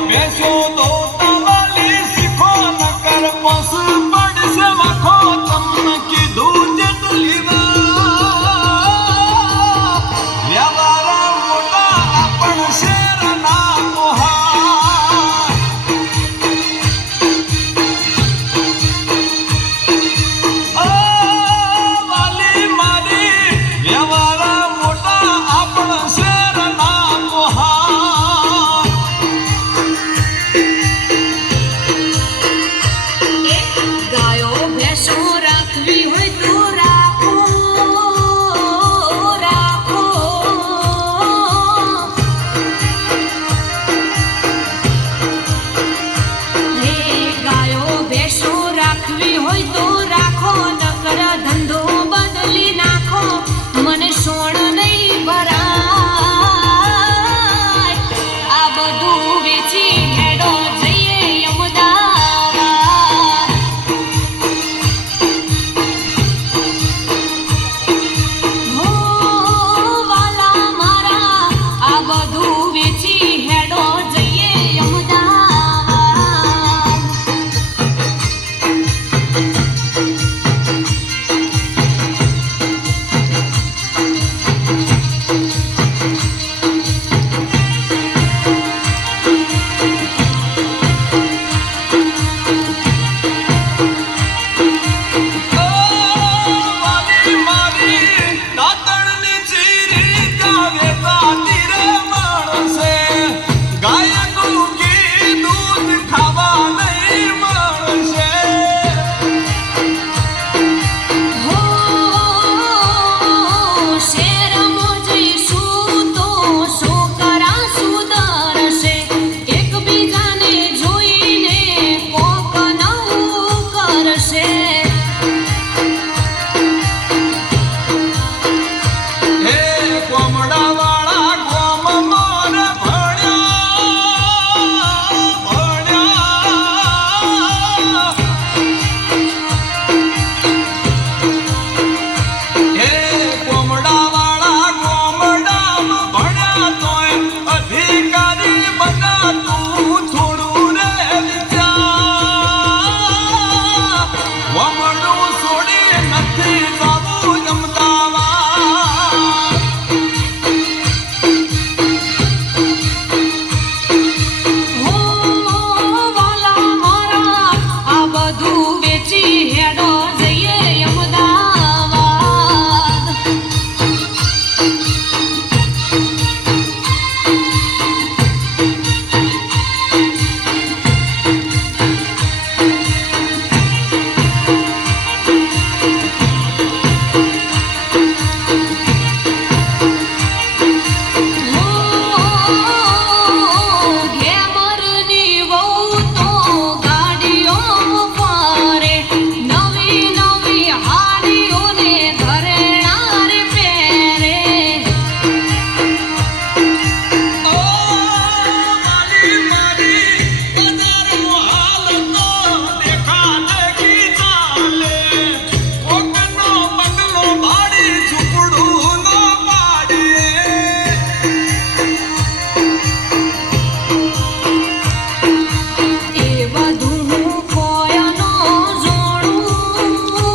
别说